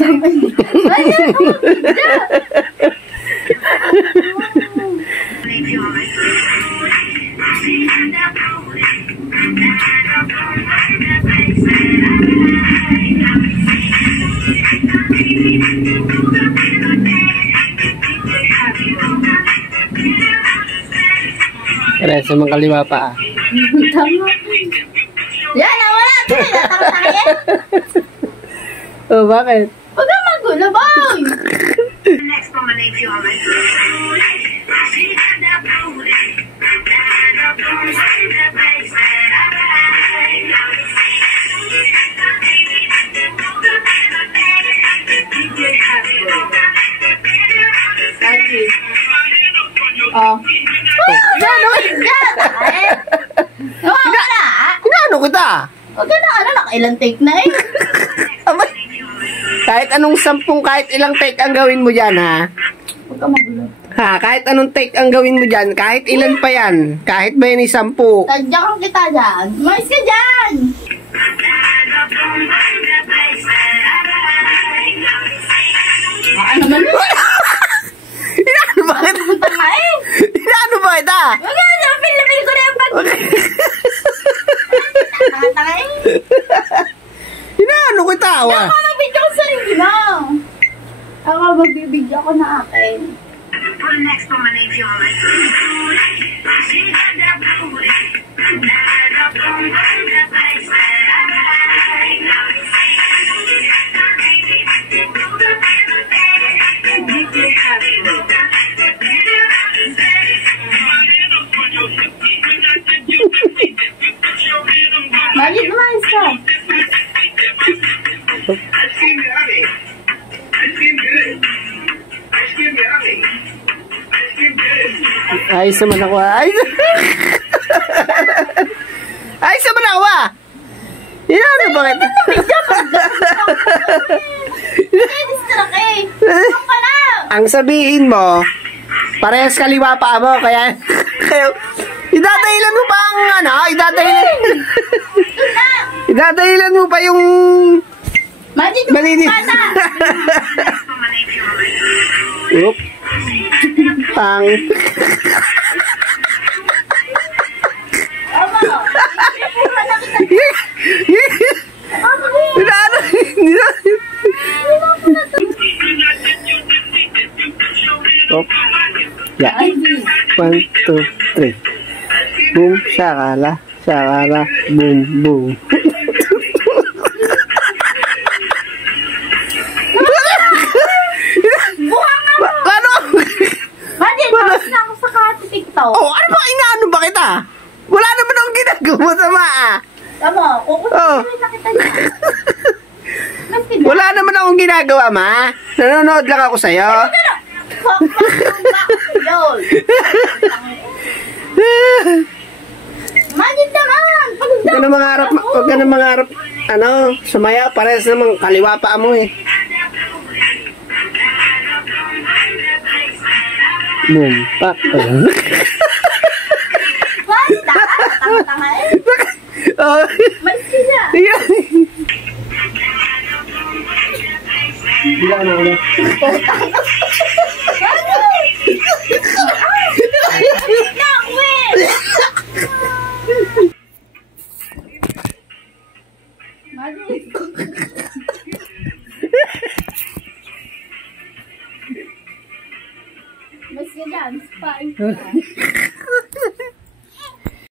Kaya sa mga kaliwa pa Tama. Yan, nawala. Tama. Oh, bakit? Huwag ka magulo, boy. Next on my name, you alright? Oh. Inaano kita? Huwag ka na, nakailang take na eh. Kahit anong kahit ilang take ang gawin mo dyan, ha? Huwag ka magulo. Ha, kahit anong take ang gawin mo dyan, kahit ilan pa yan, kahit ba yan 10. Tadyakan kita dyan. Mais ka dyan. Ano naman yun? Inaano ba kita? Tanga eh. Inaano ba kita? Huwag ka na, pinapili ko na yung pag... Tanga eh. Inaano kita, wa? Ako magbibidyo ko sa sarili mo. Ako magbibidyo ko na akin. For the next on my name, you alright? Magit mais ka. Ayos naman ako, ayos naman ako, Inaano ba kita? Distract eh. Ano ka na? Ang sabihin mo, parehas kaliwa pa mo, kaya idadahilan mo pa ang idadahilan mo pa yung Magit malinis. Oop. Pang. Yeah. 1, 2, 3. Boom, shakala, shakala, boom, boom. Oh, ano ba? Inaano ba kita? Wala naman akong ginagawa sama, Tama, kukunin na kita niya. Wala naman akong ginagawa, ma. Nanonood lang ako sa'yo. Magit naman! Huwag ka na mangarap, sumaya, parehas naman, kaliwa pa mo eh. Boom, pak. Tanga eh. Oh. Mais ka niya. Bila na ulit. Mas ka dyan, spy.